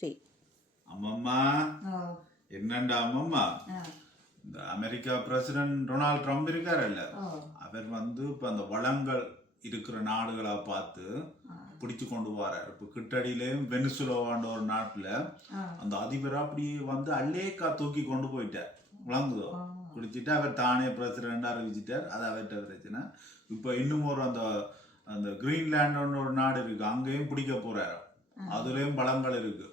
சரி அம்மம்மா என்னண்டா அம்மம்மா இந்த அமெரிக்கா பிரசிடென்ட் டொனால்ட் ட்ரம்ப் இருக்காருல்ல அவர் இப்ப அந்த வளங்கள் இருக்கிற நாடுகளை பார்த்து பிடிச்சு கொண்டு போறாரு. இப்ப கிட்டடியிலேயும் வெனிசுலாவாண்ட ஒரு நாட்டுல அந்த அதிபரை அப்படியே அல்லேக்கா தூக்கி கொண்டு போயிட்டார். விளங்குதோ குடிச்சிட்டு அவர் தானே பிரசிடென்ட் அறிவிச்சிட்டார். அது அவர்கிட்ட பிரச்சனை. இப்ப இன்னும் ஒரு அந்த கிரீன்லாண்ட் ஒரு நாடு இருக்கு, அங்கேயும் பிடிக்க போறாரு. அதுலயும் பழங்கள் இருக்கு.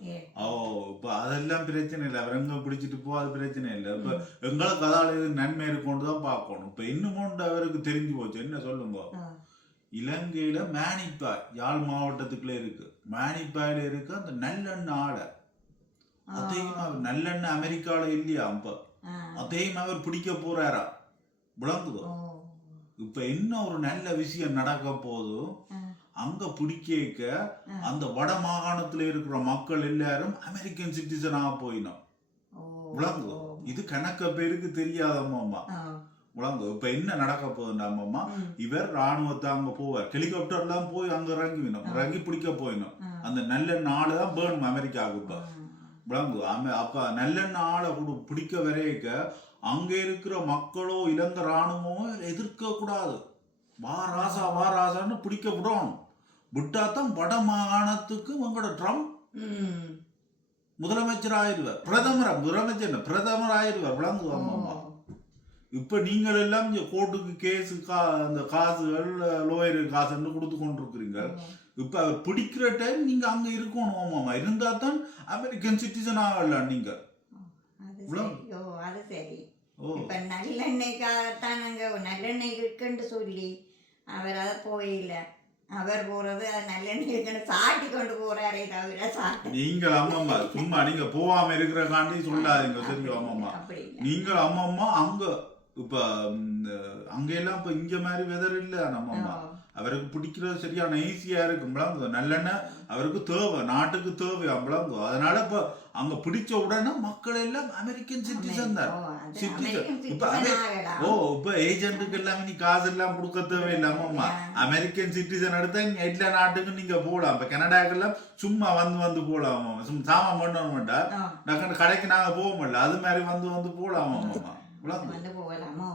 இப்ப அதெல்லாம் பிரச்சனை இல்லை, அவர் எங்க பிடிச்சிட்டு போ, அது பிரச்சனை இல்லை. இப்ப எங்களுக்கு அதால நன்மை இருக்கும்னுதான் பார்க்கணும். இப்ப இன்னும் அவருக்கு தெரிஞ்சு போச்சு. என்ன சொல்லுங்க, இலங்கையில மேனிப்பாய் யாழ் மாவட்டத்துக்குள்ள இருக்கு, மேனிப்பாயில இருக்கு அந்த நல்லெண்ணெய் ஆடை. அதையும் அவர் நல்லெண்ணெய் அமெரிக்கால இல்லையா, அப்ப அதையும் அவர் பிடிக்க போறாரா. விளங்குதோ இப்ப என்ன ஒரு நல்ல விஷயம் நடக்க போதும், அங்க பிடிக்க அந்த வட மாகாணத்துல இருக்கிற மக்கள் எல்லாரும் அமெரிக்கன் சிட்டிசனாக போயினோம். விளங்குதோ இது கணக்க பேருக்கு தெரியாதம்மா. விளங்கு இப்ப என்ன நடக்க போகுதுண்டாமம்மா, இவர் ராணுவத்தை அங்க போவார், ஹெலிகாப்டர் எல்லாம் போய் அங்க இறங்கி பிடிக்க போயினோம். அந்த நல்ல நாளுதான் பேர்னும் அமெரிக்காவுக்கு. இப்ப விளங்கு அப்ப நல்ல நாளை பிடிக்க வரைக்க அங்க இருக்கிற மக்களோ இலங்கை ராணுவமோ எதிர்க்க கூடாது. வாராசான்னு பிடிக்க விடணும். விட்டாத்தான் வட மாகாணத்துக்கு உங்களோட ட்ரம்ப் முதலமைச்சர் ஆயிடுவார். பிரதமர் ஆயிடுவார். விளங்குவாங்க. இப்ப நீங்கள் எல்லாம் கோர்ட்டுக்கு கேஸு அந்த காசுகள் லோயர் காசுன்னு கொடுத்து கொண்டிருக்கிறீங்க. இப்ப அவர் பிடிக்கிற டைம் நீங்க அங்க இருக்கணும். இருந்தா தான் அமெரிக்கன் சிட்டிசன் ஆகலாம் நீங்க. அது சரி. இப்ப நல்லெண்ணெய்க்காகத்தான் அங்க நல்லெண்ணெய் இருக்குன்னு சொல்லி அவர் அதை போயில. அவர் போறது நல்லெண்ணெய் சாட்டி கொண்டு போறாரே தவிர சாட்டி. நீங்கள் அம்மம்மா சும்மா நீங்க போகாம இருக்கிற காண்டி சொல்லாதீங்க. தெரியும் அம்மம்மா, நீங்கள் அம்மம்மா அங்க இப்ப அங்க எல்லாம் இப்ப இங்க மாதிரி வெதர் இல்ல. நம்ம அவருக்கு பிடிக்கிறது சரியான ஈஸியா இருக்கு. நல்லெண்ணெய் அவருக்கு தேவை, நாட்டுக்கு தேவை அம்பளம். அதனால இப்ப அங்க பிடிச்ச உடனே மக்கள் எல்லாம் அமெரிக்கன் சிட்டிசன் தான். இப்ப ஏஜென்ட்டுக்கு எல்லாம் நீ காசு எல்லாம் கொடுக்க தேவையில்லாம அமெரிக்கன் சிட்டிசன் எடுத்தா எல்லா நாட்டுக்கும் நீங்க போகலாம். இப்ப கனடாக்கெல்லாம் சும்மா வந்து போகலாம். சாமான் பண்ண மாட்டா கடைக்கு நாங்க போக மாட்டோம். அது மாதிரி வந்து போகலாம். போகலாமோ?